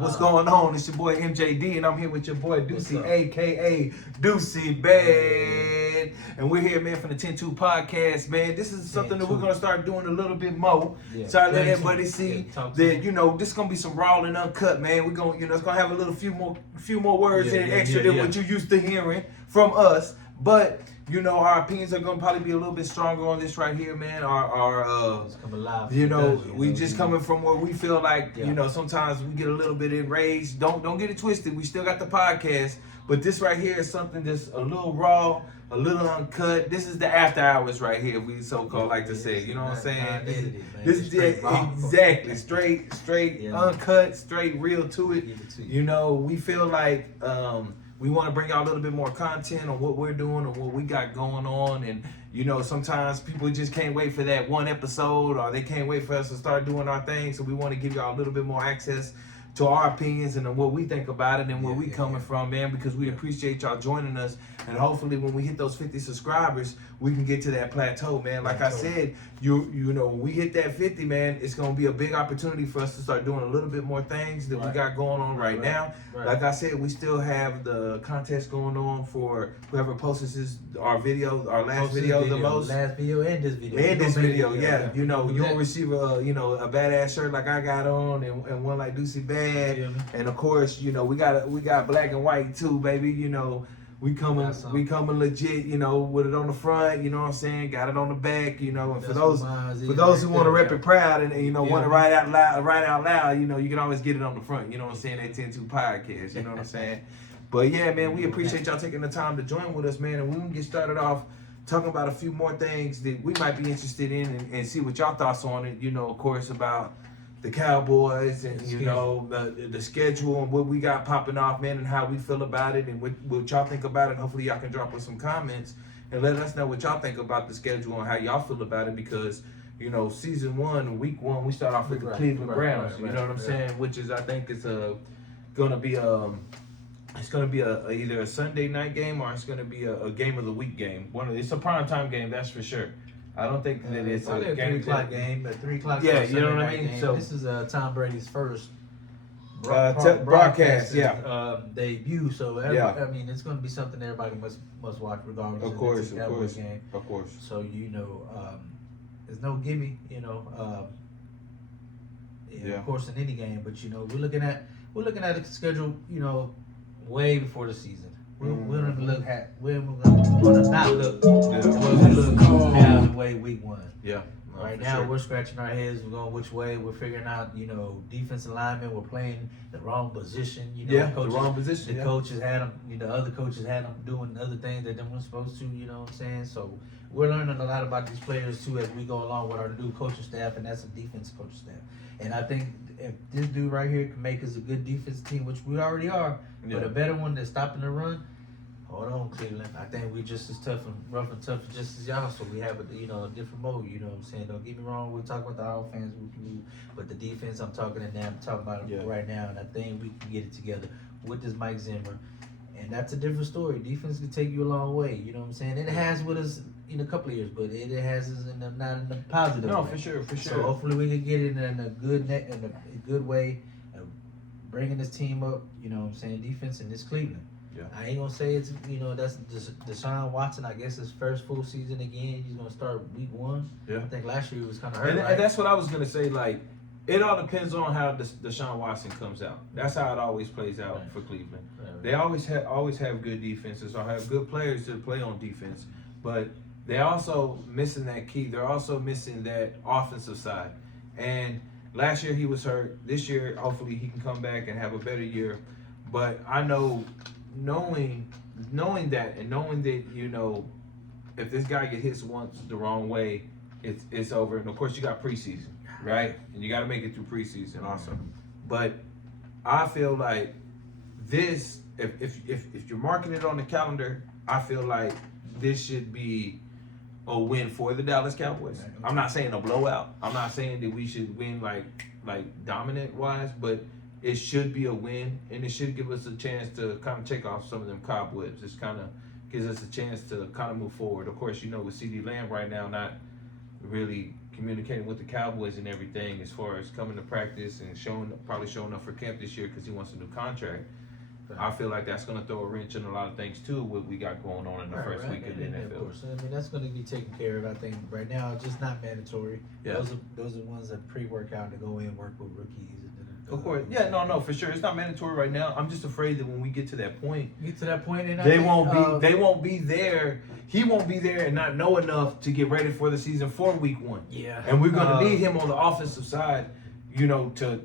What's going on? It's your boy MJD, and I'm here with your boy Deucey, a.k.a. Deucey Bad. And we're here, man, from the 10-2 podcast, man. This is something that we're going to start doing a little bit more. Yeah. So I let everybody see that, this is going to be some raw and uncut, man. We're going to, it's going to have a little few more words extra than what you used to hearing from us. But, our opinions are going to probably be a little bit stronger on this right here, man. We just coming from where we feel like, sometimes we get a little bit enraged. Don't get it twisted. We still got the podcast. But this right here is something that's a little raw, a little uncut. This is the after hours right here, we so-called like to say. You know what I'm saying? This is exactly straight, uncut, straight, real to it. We feel like we want to bring y'all a little bit more content on what we're doing and what we got going on. And, sometimes people just can't wait for that one episode, or they can't wait for us to start doing our thing. So we want to give y'all a little bit more access to our opinions and what we think about it and where we coming from, man, because we appreciate y'all joining us. And hopefully when we hit those 50 subscribers, we can get to that plateau, man. Like I said, when we hit that 50, man, it's going to be a big opportunity for us to start doing a little bit more things that we got going on right now. Like I said, we still have the contest going on for whoever posts our last video the most. Last video and this video. And this video, you'll receive a badass shirt like I got on and one like Deucey Bad. And of course, we got black and white too, baby. We coming legit, with it on the front, you know what I'm saying? Got it on the back, and for those who want to rep it proud and want to write out loud, you can always get it on the front, you know what I'm saying? That 10-2 podcast, you know what I'm saying? But yeah, man, we appreciate y'all taking the time to join with us, man, and we're gonna get started off talking about a few more things that we might be interested in and see what y'all thoughts on it, of course, about the Cowboys and the schedule and what we got popping off, man, and how we feel about it and what y'all think about it. Hopefully y'all can drop us some comments and let us know what y'all think about the schedule and how y'all feel about it, because season 1, week 1, we start off with the Cleveland Browns. You know what I'm saying? Which is, I think, it's gonna be either a Sunday night game or it's gonna be a game of the week game. It's a primetime game, that's for sure. I don't think that it's a 3 o'clock game, but 3 o'clock. Yeah, you know what I mean. Game. So this is Tom Brady's first broadcast debut. So I mean, it's going to be something everybody must watch, regardless. Of course, of course, game. Of course. So there's no gimme. Of course, in any game, but we're looking at the schedule. Way before the season. We're gonna not look now the way week 1. Yeah. Right now we're scratching our heads. We're going which way. We're figuring out, defensive linemen. We're playing the wrong position. The wrong position. The coaches had them. The other coaches had them doing other things that they weren't supposed to. You know what I'm saying? So we're learning a lot about these players too as we go along with our new coaching staff, and that's a defensive coaching staff. And I think if this dude right here can make us a good defensive team, which we already are, but a better one that's stopping the run. Hold on, Cleveland. I think we just as tough and rough and tough just as y'all. So we have a different mode. You know what I'm saying? Don't get me wrong. We'll talk about the offense, but the defense, I'm talking about it right now, and I think we can get it together with this Mike Zimmer, and that's a different story. Defense can take you a long way. You know what I'm saying? It has with us in a couple of years, but it has us not in a positive way. No, for sure. So hopefully we can get it in a good way, bringing this team up. You know what I'm saying? Defense in this Cleveland. Yeah. I ain't gonna say it's that's Deshaun Watson. I guess his first full season again. He's gonna start week 1. Yeah. I think last year he was kind of hurt. And that's what I was gonna say. Like, it all depends on how Deshaun Watson comes out. That's how it always plays out for Cleveland. Right. They always have good defenses or have good players to play on defense, but they're also missing that key. They're also missing that offensive side. And last year he was hurt. This year, hopefully, he can come back and have a better year. But I know. Knowing that and knowing that if this guy gets hit once the wrong way, it's over. And of course you got preseason, right? And you got to make it through preseason also. But I feel like this, if you're marking it on the calendar, I feel like this should be a win for the Dallas Cowboys. I'm not saying a blowout. I'm not saying that we should win like dominant wise, but it should be a win, and it should give us a chance to kind of take off some of them cobwebs. It's kind of gives us a chance to kind of move forward. Of course, with CeeDee Lamb right now not really communicating with the Cowboys and everything as far as coming to practice and probably showing up for camp this year because he wants a new contract. I feel like that's going to throw a wrench in a lot of things too. What we got going on in the first week of the NFL. Of course, I mean that's going to be taken care of. I think right now it's just not mandatory. Yeah. Those are ones that pre-workout to go in work with rookies. Of course, yeah, no, for sure. It's not mandatory right now. I'm just afraid that when we get to that point, and they won't be there. He won't be there and not know enough to get ready for the season for week 1. Yeah, and we're gonna need him on the offensive side, you know, to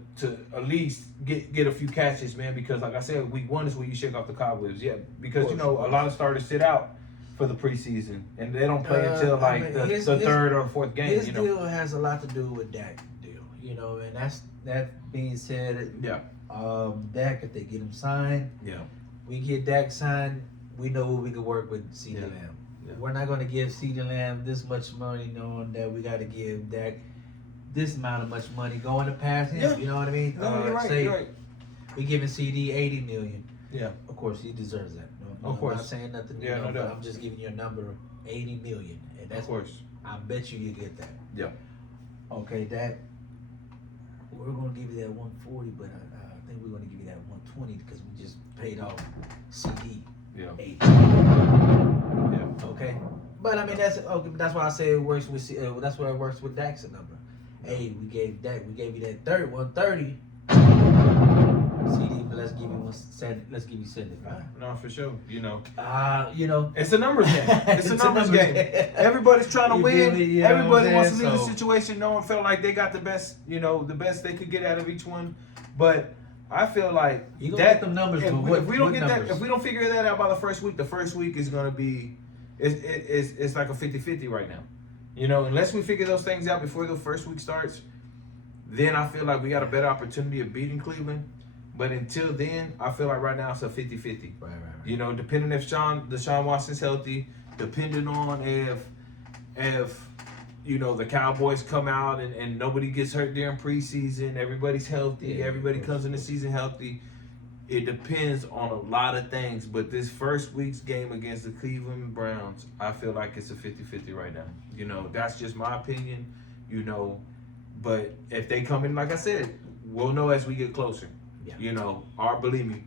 at least get a few catches, man. Because like I said, week 1 is when you shake off the cobwebs. Yeah, because you know a lot of starters sit out for the preseason and they don't play until the third or fourth game. His deal has a lot to do with Dak deal, you know, and that being said, Dak, if they get him signed, we get Dak signed, we know we can work with CeeDee Lamb. Yeah. We're not going to give CeeDee Lamb this much money knowing that we got to give Dak this amount of much money going to pass him. Yeah. You know what I mean? No, you're right. We giving CD $80 million. Yeah. Of course, he deserves that. No, of course. I'm not saying nothing. Yeah, no doubt. I'm just giving you a number, $80 million, and that's of course. I bet you get that. Yeah. Okay, that we're gonna give you that 140, but I think we're gonna give you that 120 because we just paid off CD. Yeah. 80. Yeah. Okay. But I mean that's okay. That's why I say it works with. That's why it works with Dak's number. Hey, we gave you that 130. CD, but let's give you 170. Let's give you 75. No, for sure. You know, it's a numbers game. It's a numbers game. Everybody's trying to win. Everybody wants to leave the situation. No one felt like they got the best. You know, the best they could get out of each one. But I feel like you gonna get them numbers. If we don't get that, if we don't figure that out by the first week is gonna be, it's like a 50-50 right now. You know, unless we figure those things out before the first week starts, then I feel like we got a better opportunity of beating Cleveland. But until then, I feel like right now it's a 50-50. Right. You know, depending if Deshaun Watson's healthy, depending on if you know the Cowboys come out and nobody gets hurt during preseason, everybody's healthy, everybody comes in the season healthy. It depends on a lot of things. But this first week's game against the Cleveland Browns, I feel like it's a 50-50 right now. You know, that's just my opinion, you know. But if they come in, like I said, we'll know as we get closer. Yeah. You know, believe me,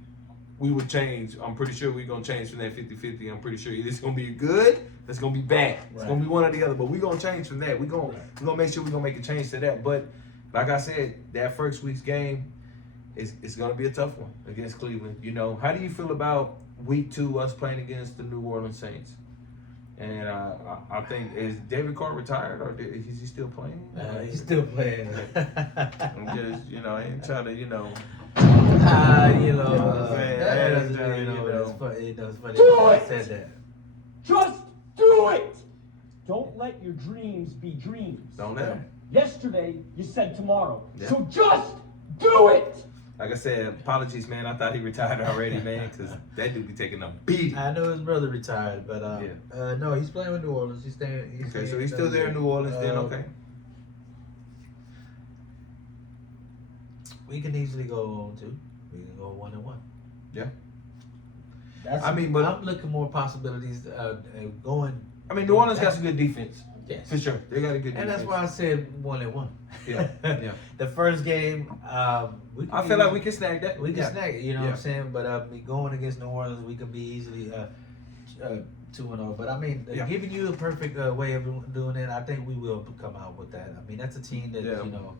we would change. I'm pretty sure we're going to change from that 50-50. I'm pretty sure either it's going to be good or it's going to be bad. Right. It's going to be one or the other. But we're going to change from that. We're going to make sure we're going to make a change to that. But like I said, that first week's game, it's going to be a tough one against Cleveland. You know, how do you feel about week 2, us playing against the New Orleans Saints? And I think, is David Carr retired or is he still playing? He's still playing. I'm just, you know, I ain't trying to, you know. It's funny. Do I it! said that. Just do it! Don't let your dreams be dreams. Don't let them. Yesterday, you said tomorrow. Yeah. So just do it! Like I said, apologies, man. I thought he retired already, man, because that dude be taking a beating. I know his brother retired, but no, he's playing with New Orleans. He's staying. So he's still there in New Orleans. Then okay. We can easily go on 2. We can go 1-1. Yeah. But I'm looking more possibilities going. I mean, New Orleans got some good defense. Yes, for sure. They got a good defense. And that's why I said 1-1. Yeah. The first game, I feel like we can snag that. We can snag it. You know what I'm saying? But going against New Orleans, we can be easily 2-0. But I mean, giving you a perfect way of doing it, I think we will come out with that. I mean, that's a team that you know.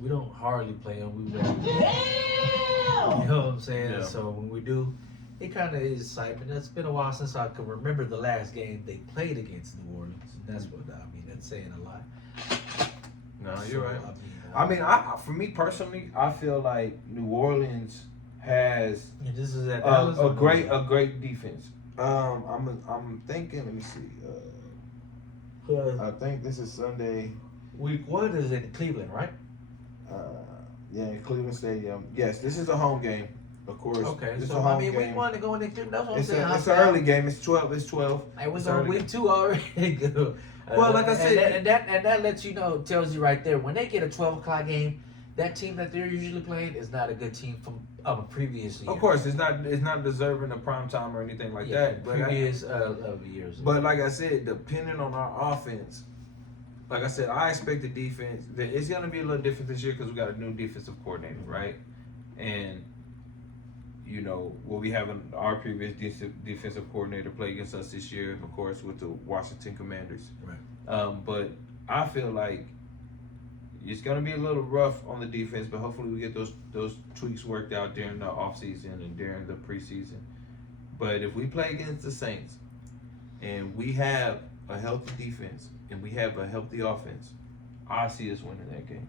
We don't hardly play them. We really, you know what I'm saying? Yeah. So when we do, it kind of is excitement. It's been a while since I can remember the last game they played against New Orleans. And that's what I mean. That's saying a lot. No, you're right. I mean, for me personally, I feel like New Orleans has a great defense. I'm thinking. Let me see. I think this is Sunday. Week 1 is in Cleveland, right? In Cleveland Stadium. Yes, this is a home game, of course. Okay, this so I mean, week 1 to go into Cleveland. That's what I'm saying. It's an early game. It's 12. It was on week 2 already. Well, like I said, and that lets you know, tells you right there, when they get a 12 o'clock game, that team that they're usually playing is not a good team from a previous year. Of course, it's not deserving of prime time or anything like that. But previous years. But like I said, depending on our offense. like I said, I expect the defense. It's gonna be a little different this year because we got a new defensive coordinator, right? And you know, we'll be having our previous defensive coordinator play against us this year, of course, with the Washington Commanders. Right. But I feel like it's gonna be a little rough on the defense, but hopefully we get those tweaks worked out during the offseason and during the preseason. But if we play against the Saints and we have a healthy defense and we have a healthy offense, I see us winning that game.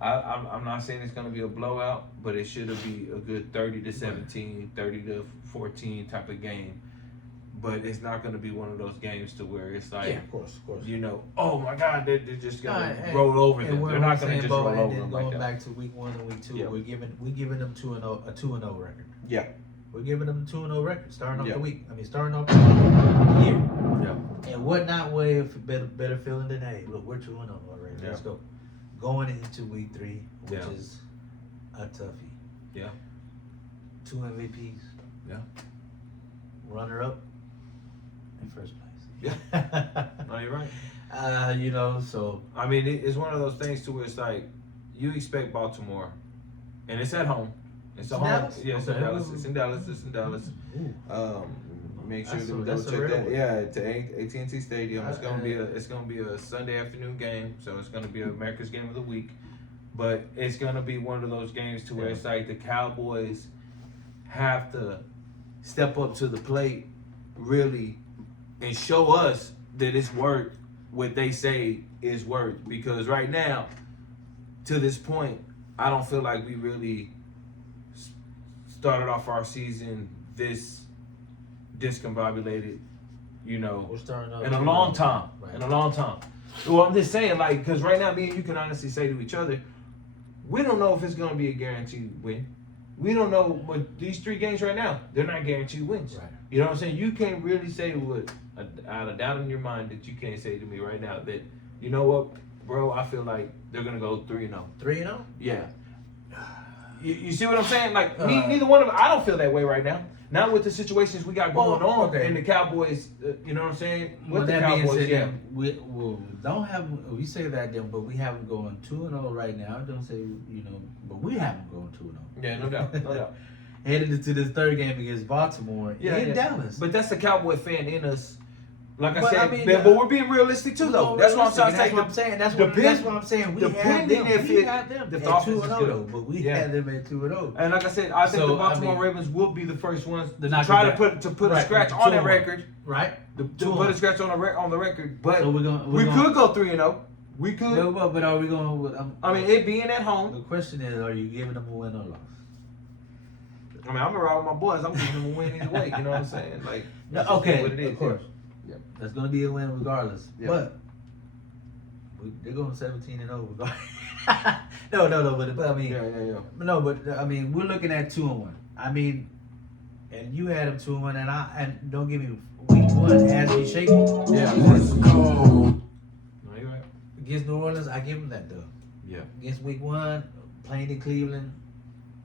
I'm not saying it's going to be a blowout, but it should be a good 30-17, 30-14 type of game. But it's not going to be one of those games to where it's like, Yeah, of course. you know, oh my God, they're just going to roll over them. They're not going to just roll over them like that. Going back to week 1 and week 2, we're giving them 2-0, a 2-0 record. Yeah. We're giving them a 2-0 record starting off the week. I mean, starting off the year. Yeah. And what not way of better feeling than, hey, look, we're 2-0 already. Yeah. Let's go. Going into week 3, which Yeah. is a toughie. Yeah. 2 MVPs. Yeah. Runner up in first place. Yeah. No, you're right. You know, so I mean, it's one of those things to where it's like you expect Baltimore, and it's at home. It's a home. Dallas? Yeah, it's Okay. in Dallas. It's in Dallas. It's in Dallas. Ooh. Make sure That's to a double check real that. one. Yeah, to AT&T Stadium. It's gonna be a Sunday afternoon game, so it's gonna be America's game of the week. But it's gonna be one of those games to where it's like the Cowboys have to step up to the plate, really, and show us that it's worth what they say is worth. Because right now, to this point, I don't feel like we really started off our season this discombobulated, you know, we're starting up in a long time. Right. In a long time. Well, I'm just saying, like, because right now, me and you can honestly say to each other, we don't know if it's going to be a guaranteed win. We don't know, but these 3 games right now, they're not guaranteed wins. Right. You know what I'm saying? You can't really say with out of doubt in your mind that you can't say to me right now that, you know what, bro, I feel like they're going to go 3-0. 3-0? Yeah. You see what I'm saying? Like, neither one of them, I don't feel that way right now. Not with the situations we got going on in the Cowboys, you know what I'm saying? With the Cowboys, yeah. We say that then, but we have them going 2-0 right now. Don't say, you know, but we have them going 2-0. Yeah, no doubt, no doubt. Headed into this third game against Baltimore in Dallas. But that's the Cowboy fan in us. Like I But said, I mean, but we're being realistic too, though. That's what I'm trying to say. That's what I'm saying. That's what I'm saying. We had them. We had them at 2-0 though, but we had them at 2-0. And like I said, I think the Baltimore Ravens will be the first ones to try to put a scratch on their record. Right. To put a scratch on the record. But so we could go 3-0. We could. No, but are we going? I mean, it being at home. The question is, are you giving them a win or loss? I mean, I'm gonna ride with my boys. I'm giving them a win either way. You know what I'm saying? Like, no, okay, what it is. Of course. Yeah. That's gonna be a win regardless. Yeah. But they're going 17-0 regardless. No, but I mean, yeah. No, but I mean, we're looking at 2-1. I mean, and you had them 2-1, and don't give me week 1 as we shake. Yeah. Let's go. No, you're right. Against New Orleans, I give them that dub. Yeah. Against week 1, playing in Cleveland,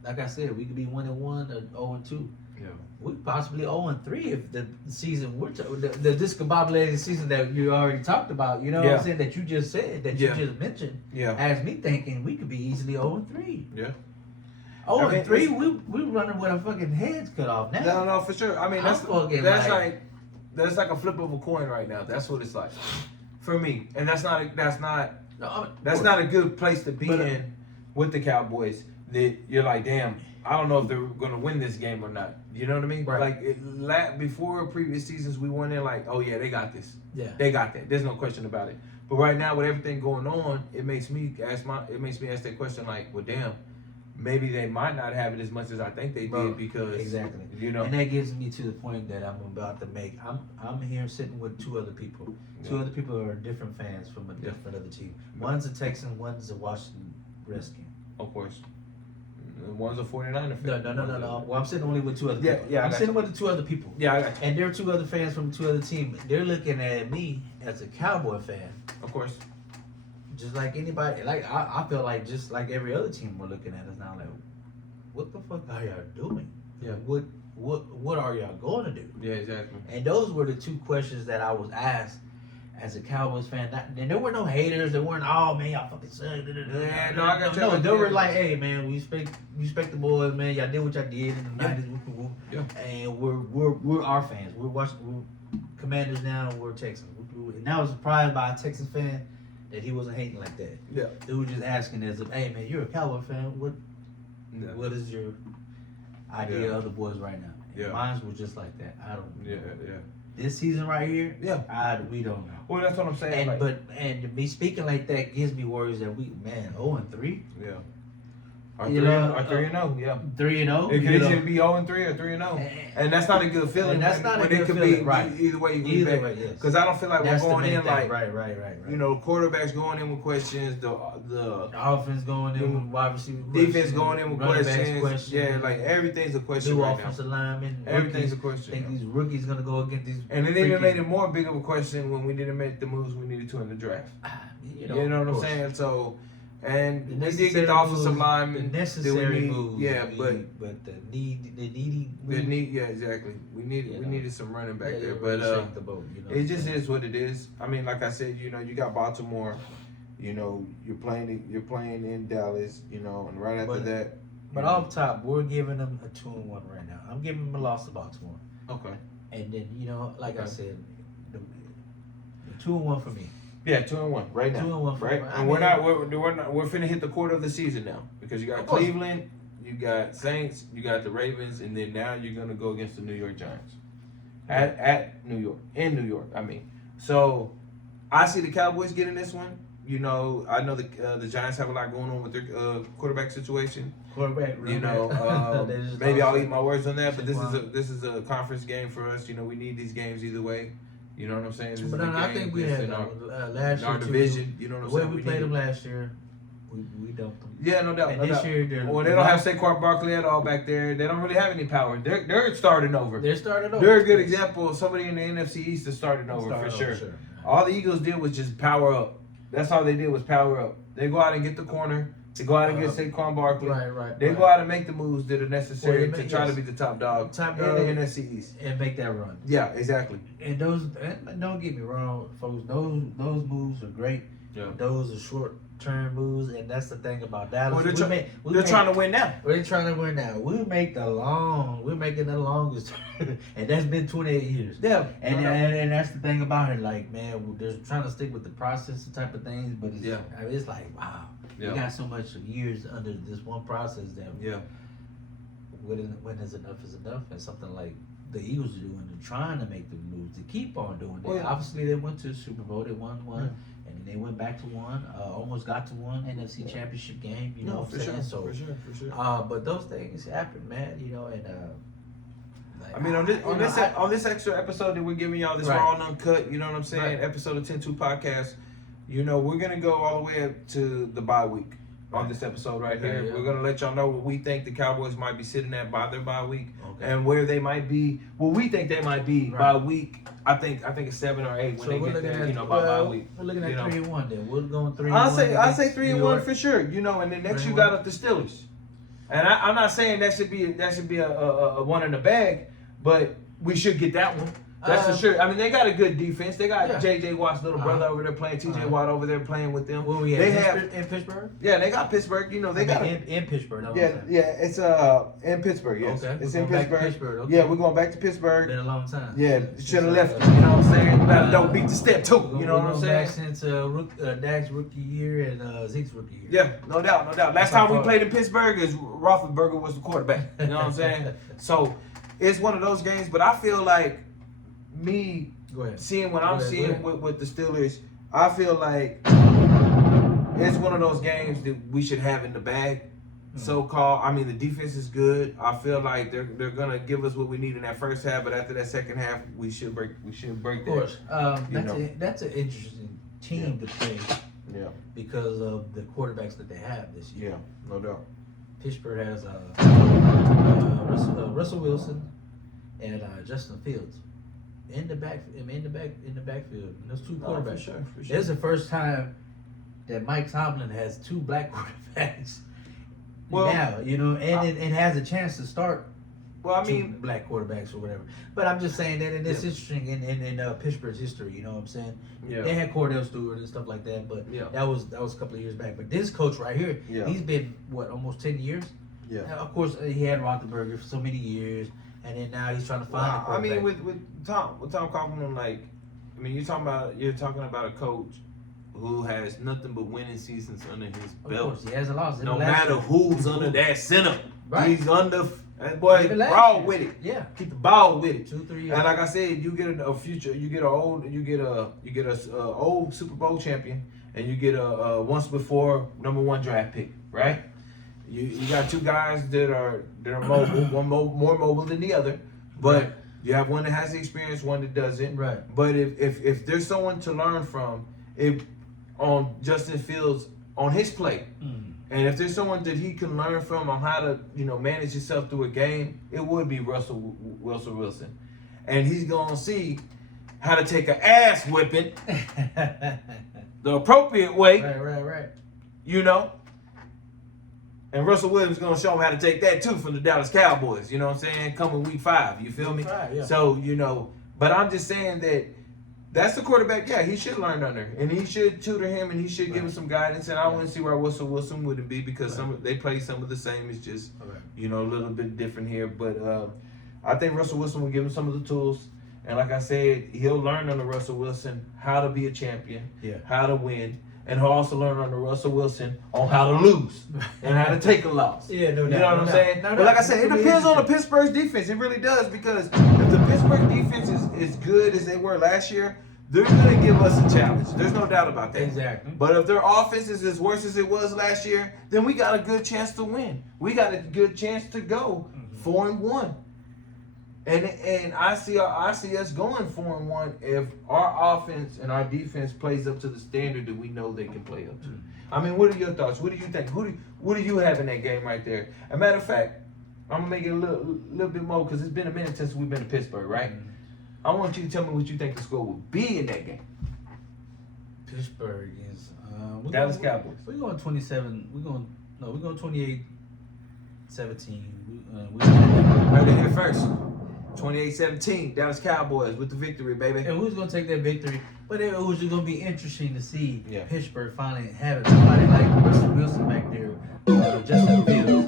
like I said, we could be 1-1 or 0-2. Yeah. We possibly 0-3 if the season the discombobulated season that you already talked about. You know what I'm saying? That you just said, that you just mentioned. Yeah. Has me thinking we could be easily 0-3. Yeah. 0-3, we running with our fucking heads cut off now. No, for sure. I mean, that's like a flip of a coin right now. That's what it's like for me, and that's not a good place to be in with the Cowboys. That you're like, damn, I don't know if they're gonna win this game or not. You know what I mean? Right. Like before previous seasons, we went in like, oh yeah, they got this. Yeah. They got that. There's no question about it. But right now, with everything going on, it makes me ask that question like, well, damn. Maybe they might not have it as much as I think they did because exactly, you know. And that gives me to the point that I'm about to make. I'm here sitting with 2 other people. 2 other people are different fans from a different other team. One's a Texan, one's a Washington Redskin. Of course, one's a 49er fan. No. Well, I'm sitting only with 2 other people. Yeah. I'm sitting with the 2 other people. Yeah, I got you. And there are 2 other fans from 2 other teams. They're looking at me as a Cowboy fan. Of course. Just like anybody, like I feel like just like every other team we're looking at is now like, what the fuck are y'all doing? Yeah. What are y'all going to do? Yeah, exactly. And those were the 2 questions that I was asked as a Cowboys fan, and there were no haters. There weren't, oh man, y'all fucking suck. Yeah, no, I got you. No, they were like, hey man, we respect the boys, man. Y'all did what y'all did in the 90s. Yeah. And we're our fans. We're Commanders now. We're Texans. And I was surprised by a Texans fan that he wasn't hating like that. Yeah. He was just asking as if, hey man, you're a Cowboy fan. What is your idea of the boys right now? And mine was just like that. I don't. Yeah. This season right here, we don't know. Well, that's what I'm saying. And to be speaking like that gives me worries that 0-3. Yeah. Or 3-0, yeah. 3-0. It could easily be 0-3 or 3-0, and that's not a good feeling. And that's not a good it could feeling, be right? Either way, you Either back. way, yes. Because I don't feel like That's we're going in like right. You know, quarterbacks going in with questions. The offense going in with wide receiver defense questions, going in with questions. Yeah, like everything's a question new right offensive now. linemen. Everything's a question. I think these rookies gonna go against these. And it even made it more big of a question when we didn't make the moves we needed to in the draft. You know what I'm saying? So. And we did get the offensive lineman. The necessary moves. Yeah, but the needy. Yeah, exactly. We needed some running back there, but shake the boat, it just is what it is. I mean, like I said, you got Baltimore. You know, you're playing in Dallas. You know, and right after that. But off top, we're giving them a 2-1 right now. I'm giving them a loss to Baltimore. Okay. And then I said, the 2-1 for me. Yeah, 2-1 right now. 2-1 for right, and we're finna hit the quarter of the season now because you got Cleveland, you got Saints, you got the Ravens, and then now you're gonna go against the New York Giants at New York, in New York. I mean, so I see the Cowboys getting this one. You know, I know the Giants have a lot going on with their quarterback situation. Maybe I'll eat my words on that, but this is a conference game for us. You know, we need these games either way. You know what I'm saying? But I think we had last year our division. You know what I'm saying? The way we played them last year, we dumped them. Yeah, no doubt. And this year, they don't have Saquon Barkley at all back there. They don't really have any power. They're starting over. They're a good example of somebody in the NFC East that's starting over for sure. All the Eagles did was just power up. That's all they did was power up. They go out and get the corner. They go out and get Saquon Barkley. They go out and make the moves that are necessary to try to be the top dog in the NFC East and make that run. Yeah, exactly. And don't get me wrong, folks. Those moves are great. Yeah. Those are short-term moves, and that's the thing about Dallas. Well, they're trying to win now. We're trying to win now. We're making the longest, and that's been 28 years. Yeah. And that's the thing about it. Like, man, they're trying to stick with the process type of things, but it's like, wow. Yeah. We got so much years under this one process that when is enough is enough, and something like the Eagles are doing, they're trying to make the moves to keep on doing that. Obviously, they went to the Super Bowl, they won one, and then they went back to one, almost got to one NFC Championship game. You know what I'm saying? For sure. But those things happen, man. You know, and I mean, on this extra episode that we're giving y'all, this raw and uncut, you know what I'm saying? Episode of 10-2 podcast. You know, we're going to go all the way up to the bye week on this episode right here. Yeah. We're going to let y'all know what we think the Cowboys might be sitting at by their bye week and where they might be. Well, we think they might be by week. I think it's 7 or 8 when they get there, by bye week. We're looking at 3-1 then. We're going 3-1. I'll say 3-1 for sure. You know, and then next you got up the Steelers. And I'm not saying that should be a one in the bag, but we should get that one. That's for sure. I mean, they got a good defense. They got J.J. Watt's little brother over there playing. T.J. Watt over there playing with them. Well, they have in Pittsburgh. Yeah, they got Pittsburgh. You know, they got in Pittsburgh. It's in Pittsburgh. Yes, okay. It's in Pittsburgh. Okay. Yeah, we're going back to Pittsburgh. Been a long time. Yeah, should have left. You know what I'm saying? Don't beat the step too. You know what I'm saying? Back since Dak's rookie year and Zeke's rookie year. Yeah, no doubt. Last time we played in Pittsburgh is Roethlisberger was the quarterback. You know what I'm saying? So it's one of those games, but I feel like. Seeing what I'm seeing with the Steelers, I feel like it's one of those games that we should have in the bag, so-called. I mean, the defense is good. I feel like they're gonna give us what we need in that first half, but after that second half, we should break. Of course, that's an interesting team to play. Yeah, because of the quarterbacks that they have this year. Yeah, no doubt. Pittsburgh has Russell Wilson and Justin Fields. In the backfield. And those two quarterbacks. For sure. This is the first time that Mike Tomlin has two black quarterbacks. Now, you know, and has a chance to start Well, I two mean, black quarterbacks or whatever. But I'm just saying that, and it's interesting in Pittsburgh's history. You know what I'm saying? Yeah. They had Cordell Stewart and stuff like that, but Yeah. that was a couple of years back. But this coach right here, Yeah. he's been almost 10 years. Yeah. Of course, he had Roethlisberger for so many years, and then now he's trying to find a I quarterback. mean, with Tom Coughlin, like, I mean, you're talking about a coach who has nothing but winning seasons under his of belt. course, he has a loss. No matter who's under that center, Right. he's under. That boy, Even last ball year. with it. Yeah. Keep the ball with it. 2-3 years. And like I said, you get a future, you get a old Super Bowl champion, and you get a once before #1 draft pick, right? You got two guys that are mobile, one more mobile than the other, but Right. you have one that has the experience, one that doesn't. Right. But if there's someone to learn from, on Justin Fields on his play. And if there's someone that he can learn from on how to, manage himself through a game, it would be Russell Wilson. And he's going to see how to take an ass whipping the appropriate way, Right. And Russell Williams is going to show him how to take that too from the Dallas Cowboys, you know what I'm saying? Coming week 5, you feel me? Week 5, yeah. So, but I'm just saying that's the quarterback, yeah, he should learn under. And he should tutor him, and he should give him some guidance. And I wouldn't see why Russell Wilson wouldn't be, because they play some of the same. It's just, a little bit different here. But I think Russell Wilson will give him some of the tools. And like I said, he'll learn under Russell Wilson how to be a champion, how to win. And he'll also learn under Russell Wilson on how to lose and how to take a loss. Yeah, no doubt. You know what I'm saying? No, but like I said, it depends on the Pittsburgh defense. It really does, because if the Pittsburgh defense is good as they were last year, they're going to give us a challenge. There's no doubt about that. Exactly. But if their offense is as worse as it was last year, then we got a good chance to win. We got a good chance to go 4-1. And I see us going 4-1 if our offense and our defense plays up to the standard that we know they can play up to. I mean, what are your thoughts? What do you think? What do you have in that game right there? As a matter of fact, I'm gonna make it a little bit more, because it's been a minute since we've been to Pittsburgh, right? I want you to tell me what you think the score will be in that game. Pittsburgh is Dallas Cowboys. We're going 27. We're going 28-17. Heard it here first. 28-17, Dallas Cowboys with the victory, baby. And who's going to take that victory? But it was just going to be interesting to see Yeah. Pittsburgh finally having somebody like Russell Wilson back there, Justin Fields,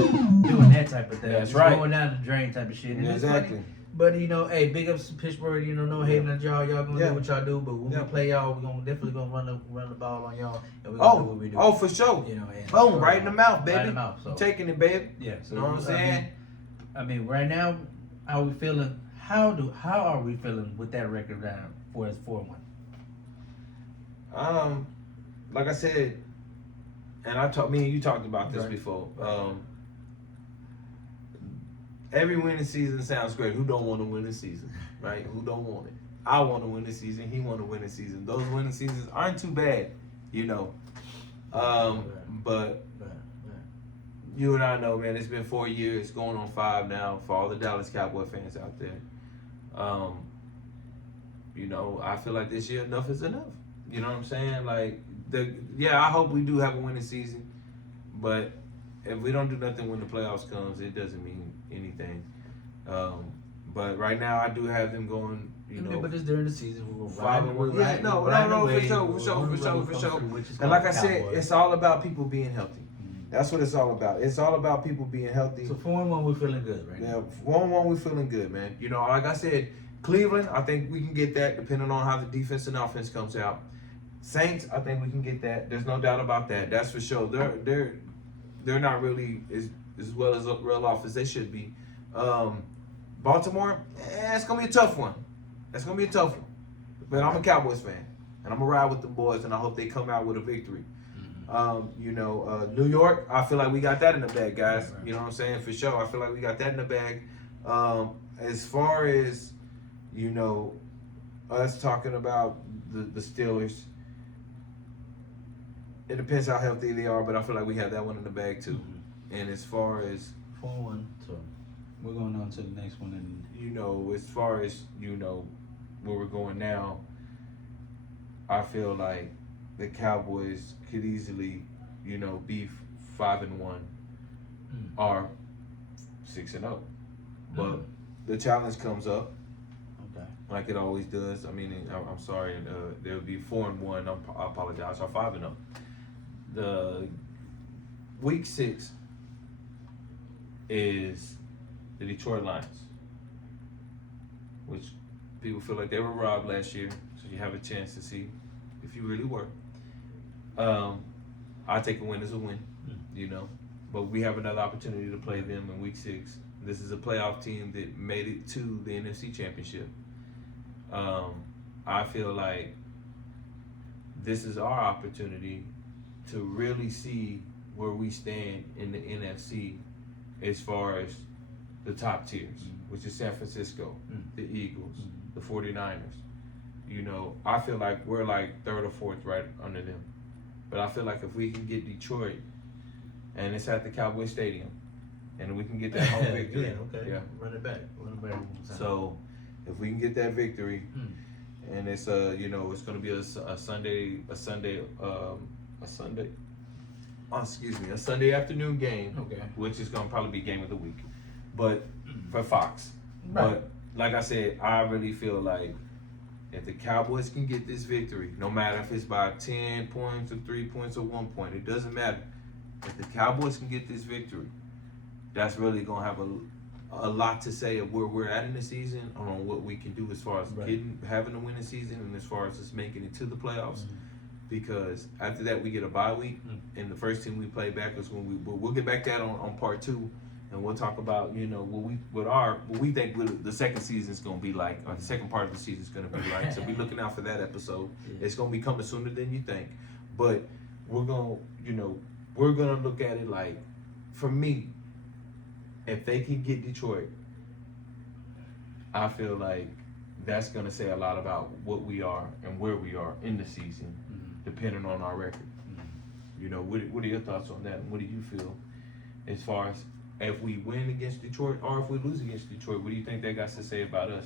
doing that type of thing. That's Just right. Going down the drain type of shit. And it's Exactly. funny. But, hey, big ups to Pittsburgh. No hating at y'all. Y'all going to do what y'all do. But when we play y'all, we're definitely going to run the ball on y'all. And we're going to do what we do. Oh, for sure. And, Boom, right in the mouth, baby. Right in the mouth. So. I'm taking it, baby. Yeah. So, You know what I'm saying? I mean, right now, how are we feeling? How are we feeling with that record now for us 4-1? Like I said, and me and you talked about this before. Every winning season sounds great. Who don't want to win this season, right? Who don't want it? I want to win this season. He want to win this season. Those winning seasons aren't too bad, But you and I know, man, it's been 4 years, going on 5 now, for all the Dallas Cowboy fans out there. I feel like this year enough is enough. You know what I'm saying? Like, I hope we do have a winning season, but if we don't do nothing when the playoffs comes, it doesn't mean anything. But right now, I do have them going. But it's during the season. We're 5-1. Yeah, no, for sure. And like I said, it's all about people being healthy. That's what it's all about. It's all about people being healthy. So 4-1, we're feeling good, right? Yeah, 1-1, we're feeling good, man. Like I said, Cleveland, I think we can get that depending on how the defense and offense comes out. Saints, I think we can get that. There's no doubt about that. That's for sure. They're not really as well as real off as they should be. Baltimore, it's gonna be a tough one. That's gonna be a tough one. But I'm a Cowboys fan, and I'm gonna ride with the boys, and I hope they come out with a victory. New York, I feel like we got that in the bag, guys. Right. You know what I'm saying? For sure. I feel like we got that in the bag. As far as, us talking about the Steelers, it depends how healthy they are, but I feel like we have that one in the bag too. And as far as 4-1, so we're going on to the next one. And as far as, where we're going now, I feel like the Cowboys could easily, be 5-1 or 6-0. But the challenge comes up. Okay. Like it always does. I mean, I'm sorry, there would be 4-1. I apologize. Or 5-0. The week 6 is the Detroit Lions, which people feel like they were robbed last year. So you have a chance to see if you really were. I take a win as a win, you know. But we have another opportunity to play them in week 6. This is a playoff team that made it to the NFC Championship. I feel like this is our opportunity to really see where we stand in the NFC as far as the top tiers, which is San Francisco, the Eagles, the 49ers. You know, I feel like we're like 3rd or 4th right under them. But I feel like if we can get Detroit, and it's at the Cowboy Stadium, and we can get that home victory. Yeah. Run it back. So if we can get that victory, and it's it's going to be a Sunday afternoon game, which is going to probably be game of the week, but for Fox. Right. But like I said, I really feel like if the Cowboys can get this victory, no matter if it's by 10 points or 3 points or 1 point, it doesn't matter. If the Cowboys can get this victory, that's really going to have a lot to say of where we're at in the season, on what we can do as far as having a winning season and as far as us making it to the playoffs. Because after that, we get a bye week, and the first team we play back is when we'll get back to that on part 2, and we'll talk about what we think the second season is going to be like, or the second part of the season is going to be like. So be looking out for that episode. It's going to be coming sooner than you think, but we're going to look at it like, for me, if they can get Detroit, I feel like that's going to say a lot about what we are and where we are in the season, depending on our record. You know, what are your thoughts on that? And what do you feel as far as if we win against Detroit or if we lose against Detroit? What do you think they got to say about us?